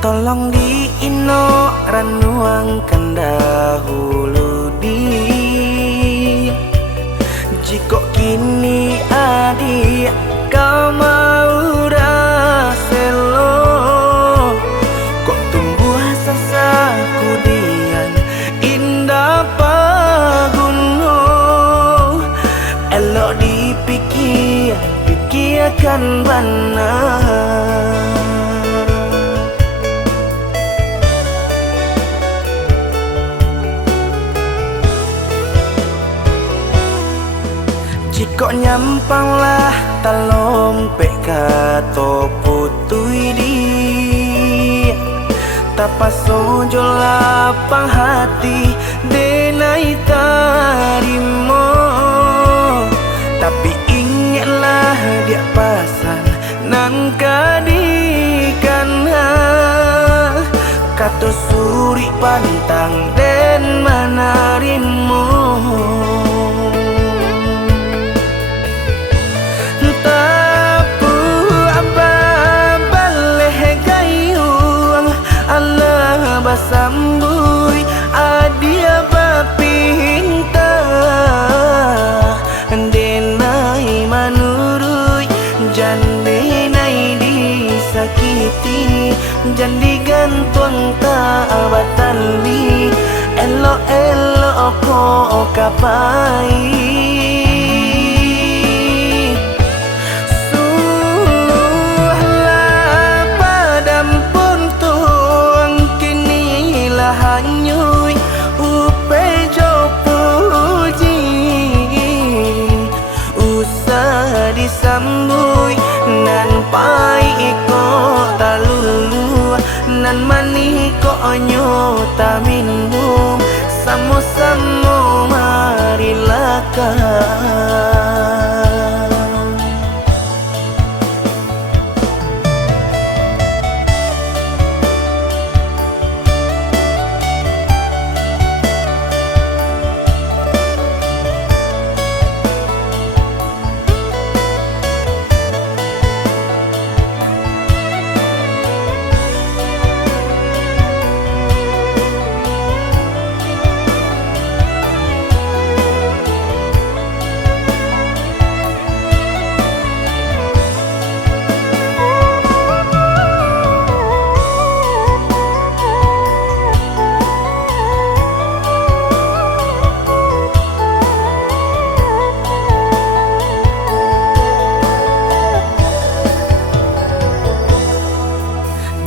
Tolong di ino ranuangkan dahulu di. Jika kini adik kau mau raselo, kok tumbuh sasa kudian indah paguno. Elok dipikir, pikirkan benar. Jika nyampanglah talompek kato putui di, tapasojo lapang hati denai tarimo. Tapi ingatlah dia pasan nan kadikan kato suri pantang den manarimu. Basambui adia bapinta denai manurui jandenai disakiti jan digantung tak batali elo ko kapai. Hanyui upe jo puji usah disambui nan pai iko talulu nan mani ko nyota minum samo-samo marilah kau.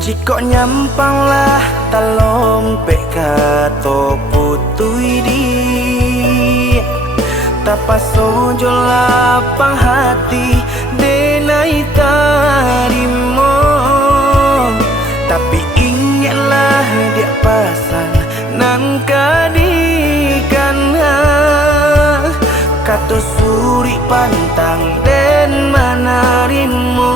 Jika nyampanglah talompek kato putui di, tapasojo lapang hati denai tarimo. Tapi ingatlah dia pasan nan kadikan kato suri pantang den manarimu.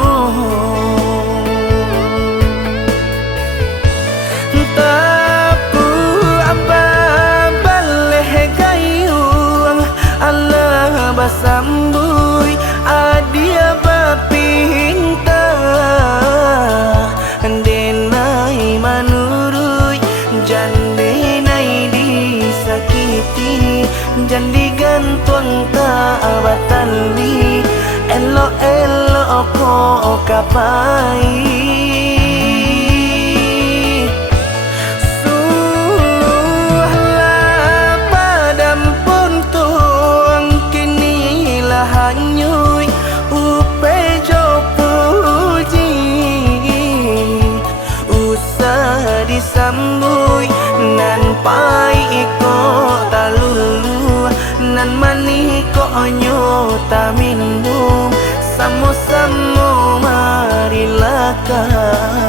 Basambui adia bapinta denai manurui jandenai disakiti jan digantung tak batali elo ko kapai. Hanyui upe jo puji usah disambui nan pai iko talulu nan mani ko nyota minum samo-samo marilah kau.